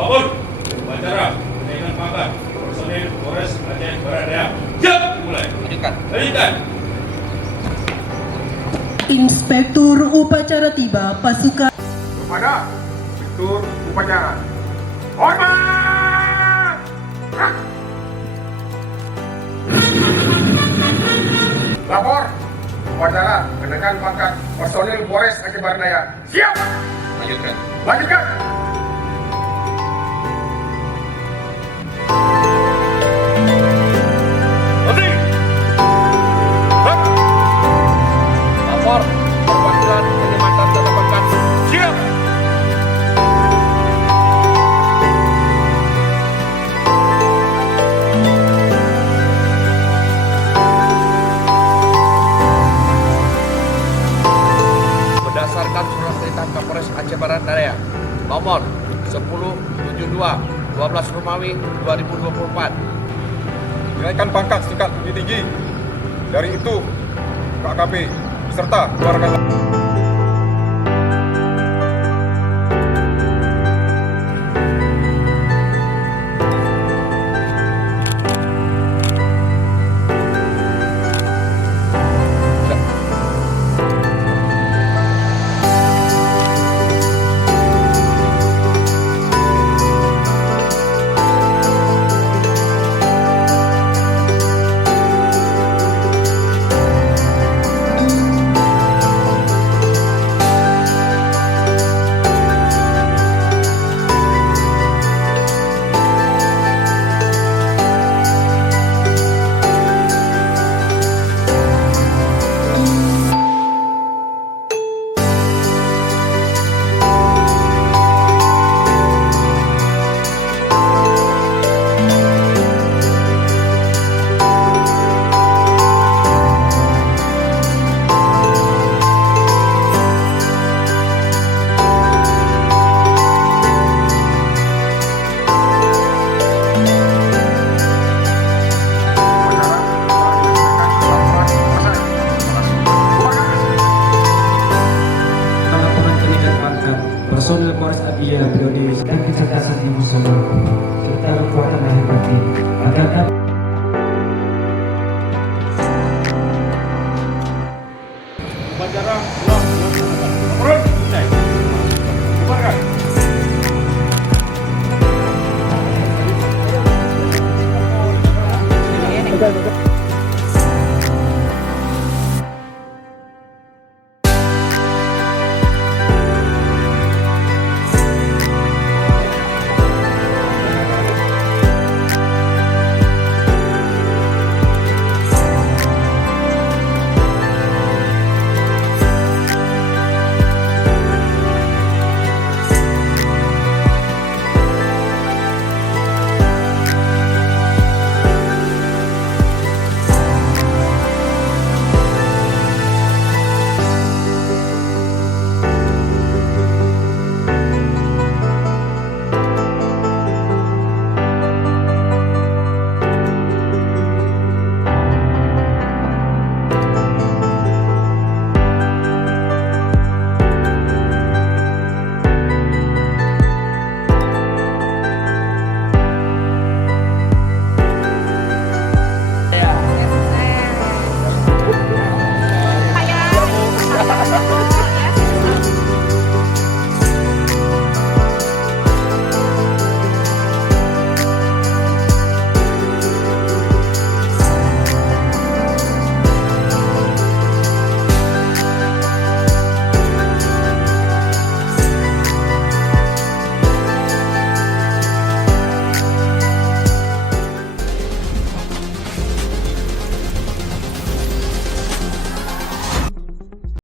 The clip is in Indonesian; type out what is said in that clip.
Bangun. Upacara kenaikan pangkat personil Polres Aceh Barat Daya. Siap dimulai. Lanjutkan. Inspektur Upacara tiba pasukan Kepada Inspektur Upacara. Hormat! Lapor upacara kenaikan pangkat personil Polres Aceh Barat Daya. Siap. Lanjutkan. Lapor perwakilan penyelamatan data pangkat. Siap. Berdasarkan surat perintah Kapolres Aceh Barat Daya nomor 1072 12 Romawi 2024. Kenaikan pangkat setingkat lebih tinggi. Dari itu, KKP beserta keluarga. Personil Polres Abia periode dan kecerdasan emosional.